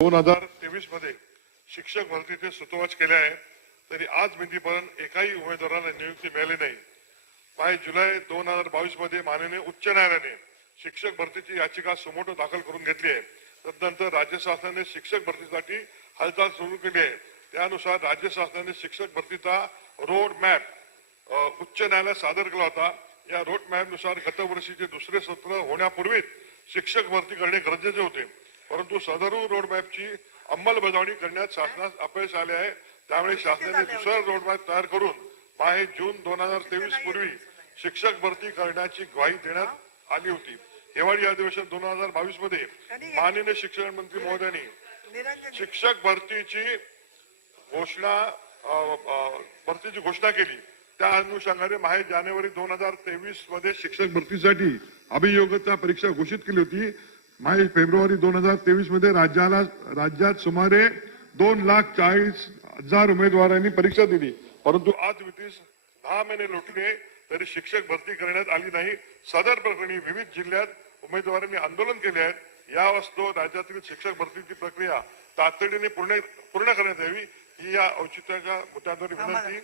2023 मध्ये शिक्षक भरतीचे सूतोवाच केले आहे, तरी आज मितीपर्यंत एकाही उमेदवाराला नियुक्ती मिळाली नाही। 5 जुलै 2022 मध्ये माननीय उच्च न्यायालयाने शिक्षक भरतीची याचिका सुमोटो दाखल करून घेतली आहे। तदनंतर राज्य शासनाने शिक्षक भरतीसाठी हालचाल सुरू केली आहे। त्यानुसार राज्य शासनाने शिक्षक भरतीचा रोड मॅप उच्च न्यायालयात सादर केला होता। या रोड मॅप नुसार गत वर्षीचे दुसरे सत्र होण्यापूर्वीच शिक्षक भरती करणे गरजेचे होते, परंतु सदर रोड मॅपची अंमलबजावणी करण्यात शासनास अपयश आले आहे। त्यामुळे शासनाने दुसरा रोड मॅप तयार करून 5 जून 2023 पूर्वी शिक्षक भरती करण्याची ग्वाही देण्यात आली होती। हिवाळी अधिवेशन 2022 मध्ये माननीय शिक्षण मंत्री महोदयांनी शिक्षक भरतीची घोषणा केली। त्या अनुषंगाने 5 जानेवारी 2023 मध्ये शिक्षक भरतीसाठी अभियोग्यता परीक्षा घोषित केली होती। 5 फेब्रुवारी 2023 मध्ये राज्यात सुमारे 2,40,000 उमेदवारांनी परीक्षा दिली, परंतु आज मितीस 10 महिने लोटले तरी शिक्षक भरती करण्यात आली नाही। सदर प्रकरणी विविध जिल्ह्यात उमेदवारांनी आंदोलन केले आहे। या वस्तू राज्यातील शिक्षक भरतीची प्रक्रिया तातडीने पूर्ण करण्यात यावी ही या औचित्याच्या मुद्द्यावर विनंती